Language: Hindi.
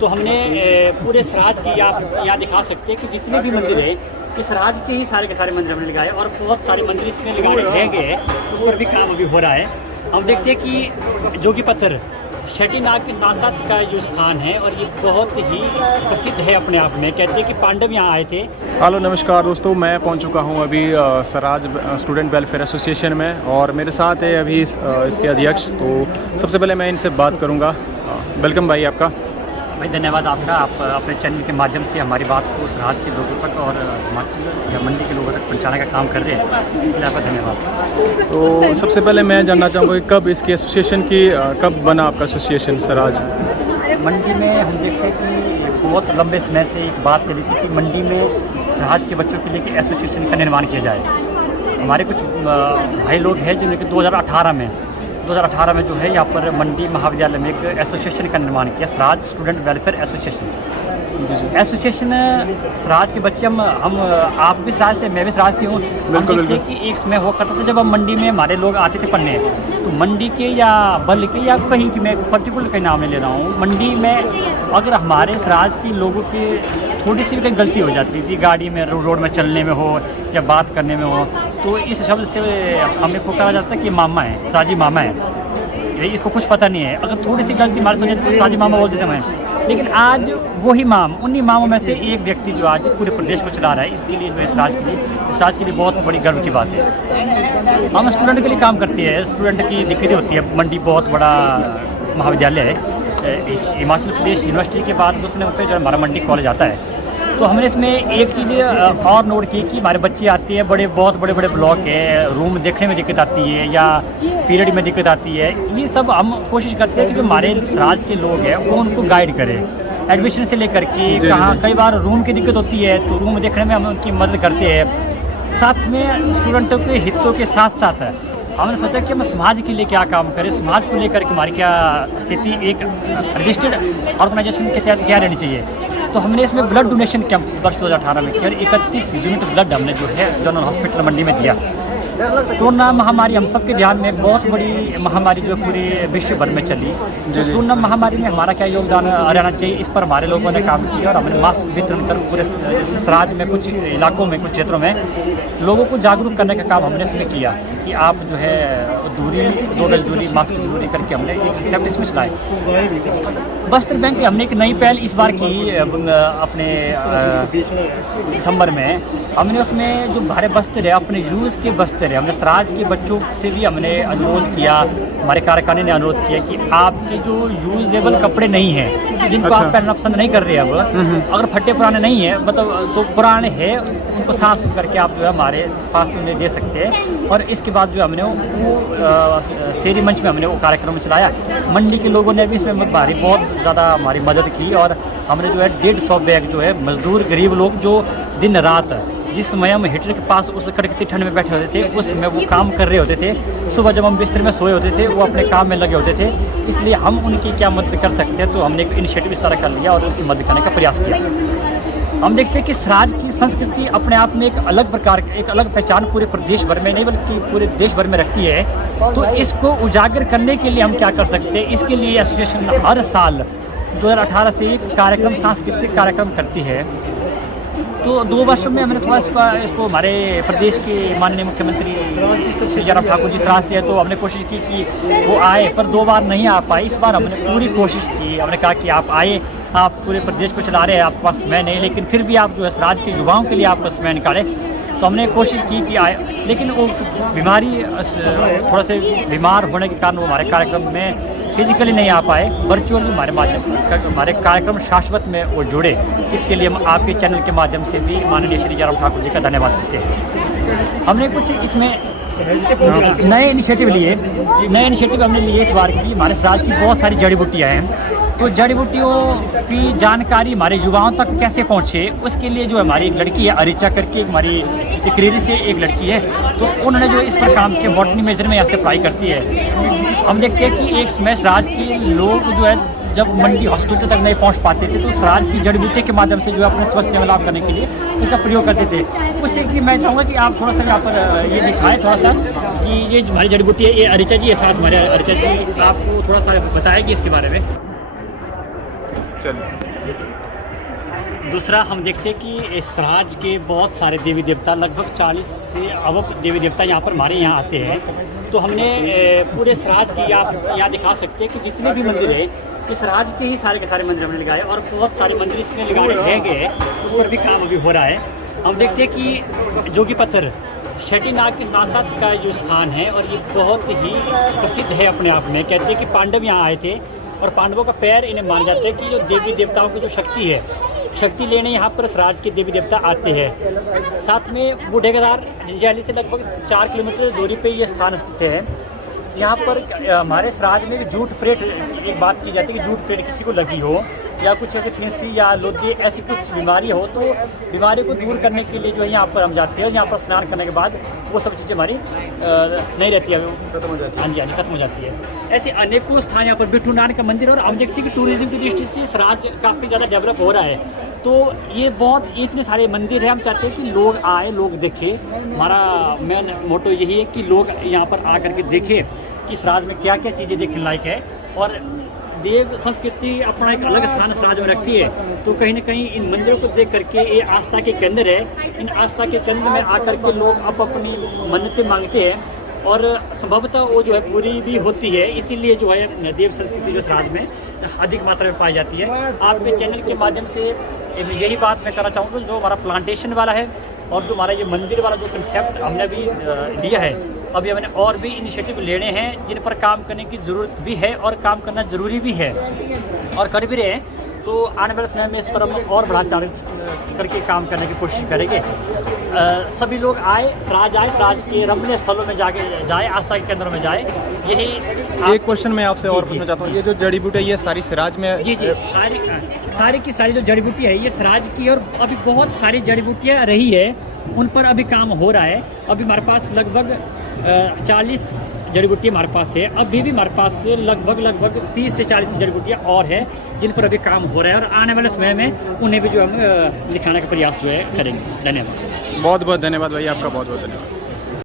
तो हमने पूरे सराज की आप यहाँ दिखा सकते हैं कि जितने भी मंदिर है इस राज्य के ही सारे के सारे मंदिर हमने लगाए और बहुत सारे मंदिर इसमें लगाने रह गए हैं, उस पर भी काम अभी हो रहा है। हम देखते हैं कि जोगी पत्थर शेटीनाग के साथ साथ का जो स्थान है और ये बहुत ही प्रसिद्ध है अपने आप में। कहते हैं कि पांडव यहाँ आए थे। हेलो नमस्कार दोस्तों, मैं पहुँच चुका हूँ अभी सराज स्टूडेंट वेलफेयर एसोसिएशन में और मेरे साथ है अभी इसके अध्यक्ष। तो सबसे पहले मैं इनसे बात करूँगा। वेलकम भाई आपका। भाई धन्यवाद आपका, आप अपने चैनल के माध्यम से हमारी बात को सराज के लोगों तक और हिमाचल या मंडी के लोगों तक पहुंचाने का काम कर रहे हैं, इसके लिए आपका धन्यवाद। तो सबसे पहले मैं जानना चाहूँगा कि कब इसकी एसोसिएशन की कब बना आपका एसोसिएशन सराज? मंडी में हम देखते हैं कि बहुत लंबे समय से एक बात चली थी कि मंडी में सराज के बच्चों के लिए कि एसोसिएशन का निर्माण किया जाए। हमारे कुछ भाई लोग हैं जिन्होंने 2018 में जो है यहाँ पर मंडी महाविद्यालय में एक एसोसिएशन का निर्माण किया, Saraj student welfare association. Association Saraj के बच्चे हम आप भी सराज से, मैं भी सराज से हूँ। हम देखते हैं कि एक समय हुआ करता था जब हम मंडी में हमारे लोग आते थे पढ़ने, तो मंडी के या बल के या कहीं की, मैं पर्टिकुलर कहीं नाम नहीं ले रहा हूँ, मंडी में अगर हमारे सराज के लोगों के थोड़ी सी भी कहीं गलती हो जाती थी, गाड़ी में रोड में चलने में हो या बात करने में हो, तो इस शब्द से हमें को कहा जाता है कि मामा है, साजी मामा है, इसको कुछ पता नहीं है। अगर थोड़ी सी गलती हमारे से हो जाती तो साजी मामा बोल देते हैं। लेकिन आज वही उन्हीं मामों में से एक व्यक्ति जो आज पूरे प्रदेश को चला रहा है, इसके लिए जो है इस राज के लिए बहुत बड़ी गर्व की बात है। हम स्टूडेंट के लिए काम करते हैं, स्टूडेंट की दिक्कतें होती है। मंडी बहुत बड़ा महाविद्यालय है, इस हिमाचल प्रदेश यूनिवर्सिटी के बाद दूसरे नंबर पर जो हमारा मंडी कॉलेज आता है। तो हमने इसमें एक चीज़ और नोट की कि हमारे बच्चे आते हैं, बहुत बड़े बड़े ब्लॉक है, रूम देखने में दिक्कत आती है या पीरियड में दिक्कत आती है। ये सब हम कोशिश करते हैं कि जो हमारे सराज के लोग हैं वो उनको गाइड करें, एडमिशन से लेकर के कहाँ कई बार रूम की दिक्कत होती है तो रूम देखने में हम उनकी मदद करते हैं। साथ में स्टूडेंटों के हितों के साथ साथ हमने सोचा कि हम समाज के लिए क्या काम करें, समाज को लेकर के हमारी क्या स्थिति एक रजिस्टर्ड ऑर्गेनाइजेशन के तहत क्या रहनी चाहिए। तो हमने इसमें ब्लड डोनेशन कैंप वर्ष 2018 में किया। 31 यूनिट ब्लड हमने जो है जनरल हॉस्पिटल मंडी में दिया। कोरोना महामारी हम सबके ध्यान में एक बहुत बड़ी महामारी जो पूरे विश्व भर में चली, तो कोरोना महामारी में हमारा क्या योगदान रहना चाहिए, इस पर हमारे लोगों ने काम किया और हमने मास्क वितरण कर पूरे सराज में कुछ इलाकों में कुछ क्षेत्रों में लोगों को जागरूक करने का काम हमने इसमें किया कि आप जो है दूरी 2 गज दूरी, मास्क की दूरी करके हमने एक कंसेप्ट इसमें चलाए। वस्त्र बैंक हमने एक नई पहल इस बार की अपने दिसंबर में। हमने उसमें जो भारे वस्त्र है, अपने यूज़ के वस्त्र है, हमने सराज के बच्चों से भी हमने अनुरोध किया, हमारे कार्यकारिणी ने अनुरोध किया कि आपके जो यूजेबल कपड़े नहीं हैं, जिनको आप पहनना पसंद नहीं कर रहे अब, अगर फटे पुराने नहीं है मतलब तो पुराने हैं, उनको साफ सुथरा करके आप जो है हमारे पास उन्हें दे सकते हैं। और इसके बाद जो हमने वो शेरी मंच में हमने वो कार्यक्रम चलाया। मंडी के लोगों ने भी इसमें बहुत ज़्यादा हमारी मदद की और हमने जो है 150 बैग जो है मजदूर गरीब लोग जो दिन रात जिस समय हम हीटर के पास उस कड़कती ठंड में बैठे होते थे, उस समय वो काम कर रहे होते थे, सुबह जब हम बिस्तर में सोए होते थे वो अपने काम में लगे होते थे, इसलिए हम उनकी क्या मदद कर सकते हैं। तो हमने एक इनिशिएटिव इस तरह कर लिया और उनकी मदद करने का प्रयास किया। हम देखते हैं कि सराज की संस्कृति अपने आप में एक अलग प्रकार एक अलग पहचान पूरे प्रदेश भर में नहीं बल्कि पूरे देश भर में रखती है। तो इसको उजागर करने के लिए हम क्या कर सकते हैं, इसके लिए एसोसिएशन हर साल 2018 से एक कार्यक्रम, सांस्कृतिक कार्यक्रम करती है। तो 2 वर्षों में हमने थोड़ा इसको हमारे प्रदेश के माननीय मुख्यमंत्री श्री जयराम ठाकुर जी सराज से है, तो हमने कोशिश की कि वो आए, पर 2 बार नहीं आ पाए। इस बार हमने पूरी कोशिश की, हमने कहा कि आप आए, आप पूरे प्रदेश को चला रहे हैं, आपके पास समय नहीं, लेकिन फिर भी आप जो है सराज के युवाओं के लिए आप समय निकालें। तो हमने कोशिश की कि आए, लेकिन वो बीमारी थोड़ा से बीमार होने के कारण वो हमारे कार्यक्रम में फिजिकली नहीं आ पाए, वर्चुअली हमारे माध्यम से हमारे कार्यक्रम शाश्वत में वो जुड़े। इसके लिए हम आपके चैनल के माध्यम से भी माननीय श्री जयराम ठाकुर जी का धन्यवाद देते हैं। हमने कुछ इसमें नए इनिशिएटिव हमने लिए इस बार की। हमारे सराज की बहुत सारी जड़ी बूटियाँ हैं, तो जड़ी बूटियों की जानकारी हमारे युवाओं तक कैसे पहुँचे, उसके लिए जो हमारी एक लड़की है अरिचा करके, हमारी टिकरेरी से एक लड़की है, तो उन्होंने जो इस पर काम किया, बॉटनी मेजर में यहाँ से पढ़ाई करती है। हम देखते हैं कि एक समय सराज के लोग जो है जब मंडी हॉस्पिटल तक नहीं पहुंच पाते थे, तो सराज की जड़ी बूटी के माध्यम से जो है अपने स्वास्थ्य में लाभ करने के लिए इसका प्रयोग करते थे। उससे कि मैं चाहूँगा कि आप थोड़ा सा यहाँ पर ये दिखाएं थोड़ा सा कि ये जो हमारी जड़ी बूटी है, ये अरिचा जी है साथ हमारे। अरिचा जी आपको थोड़ा सा बताएगी इसके बारे में। चलिए। दूसरा हम देखते हैं कि इस राज के बहुत सारे देवी देवता, लगभग 40 से अब देवी देवता यहाँ पर हमारे यहाँ आते हैं। तो हमने पूरे राज की आप यहाँ दिखा सकते हैं कि जितने भी मंदिर है इस राज के ही सारे के सारे मंदिर हमने लगाए और बहुत सारे मंदिर इसमें लगाने रहेंगे, उस पर भी काम अभी हो रहा है। हम देखते हैं कि जोगी पत्थर शेटीनाग के साथ साथ का जो स्थान है और ये बहुत ही प्रसिद्ध है अपने आप में। कहते हैं कि पांडव यहाँ आए थे और पांडवों का पैर इन्हें माना जाता है कि जो देवी देवताओं की जो शक्ति है, शक्ति लेने यहाँ पर राज के देवी देवता आते हैं। साथ में बूढ़े केदार जंजैली से लगभग 4 किलोमीटर दूरी पे ये स्थान स्थित है। यहाँ पर हमारे राज में जूट प्लेट, एक बात की जाती है कि जूट प्लेट किसी को लगी हो या कुछ ऐसे फिंसी या लोदी ऐसी कुछ बीमारी हो तो बीमारी को दूर करने के लिए जो है यहाँ पर हम जाते हैं। यहाँ पर स्नान करने के बाद वो सब चीज़ें हमारी नहीं रहती है, खत्म हो जाती है। हाँ जी, हाँ जी, खत्म हो जाती है। ऐसे अनेकों स्थान यहाँ पर बिट्ठू नानक का मंदिर, और हम देखते हैं कि टूरिज्म की दृष्टि से इस राज्य काफ़ी ज़्यादा डेवलप हो रहा है। तो ये बहुत इतने सारे मंदिर हैं, हम चाहते हैं कि लोग आए, लोग देखें। हमारा मेन मोटो यही है कि लोग यहाँ पर आकर के देखें कि इस राज्य में क्या क्या चीज़ें देखने लायक है। और देव संस्कृति अपना एक अलग स्थान इस राज्य में रखती है, तो कहीं ना कहीं इन मंदिरों को देख करके ये आस्था के केंद्र है। इन आस्था के केंद्र में आकर के लोग अपनी मन्नतें मांगते हैं और संभवतः वो जो है पूरी भी होती है। इसीलिए जो है देव संस्कृति जो इस राज्य में अधिक मात्रा में पाई जाती है। आपके चैनल के माध्यम से यही बात मैं करना चाहूँगा, जो हमारा प्लांटेशन वाला है और जो हमारा ये मंदिर वाला जो कंसेप्ट हमने अभी लिया है, अभी हमने और भी इनिशिएटिव लेने हैं जिन पर काम करने की ज़रूरत भी है और काम करना ज़रूरी भी है और कर भी रहे हैं। तो आने वाले समय में इस पर हम और बढ़ा चढ़ करके काम करने की कोशिश करेंगे। सभी लोग आए, राज के रमणीय स्थलों में जाए, आस्था के केंद्रों में जाए। यही एक क्वेश्चन मैं आपसे और पूछना चाहता हूँ, ये जो जड़ी बूटी है ये सारी सिराज में? जी, सारी की सारी जो जड़ी बूटी है ये सिराज की, और अभी बहुत सारी जड़ी बूटियाँ रही है, उन पर अभी काम हो रहा है। अभी हमारे पास लगभग 40 जड़ी बूटियाँ हमारे पास है। अभी भी हमारे पास लगभग 30 से 40 जड़ी बूटियाँ और है जिन पर अभी काम हो रहा है, और आने वाले समय में उन्हें भी जो हम दिखाने का प्रयास जो है करेंगे। धन्यवाद। बहुत बहुत धन्यवाद भाई, आपका बहुत बहुत धन्यवाद।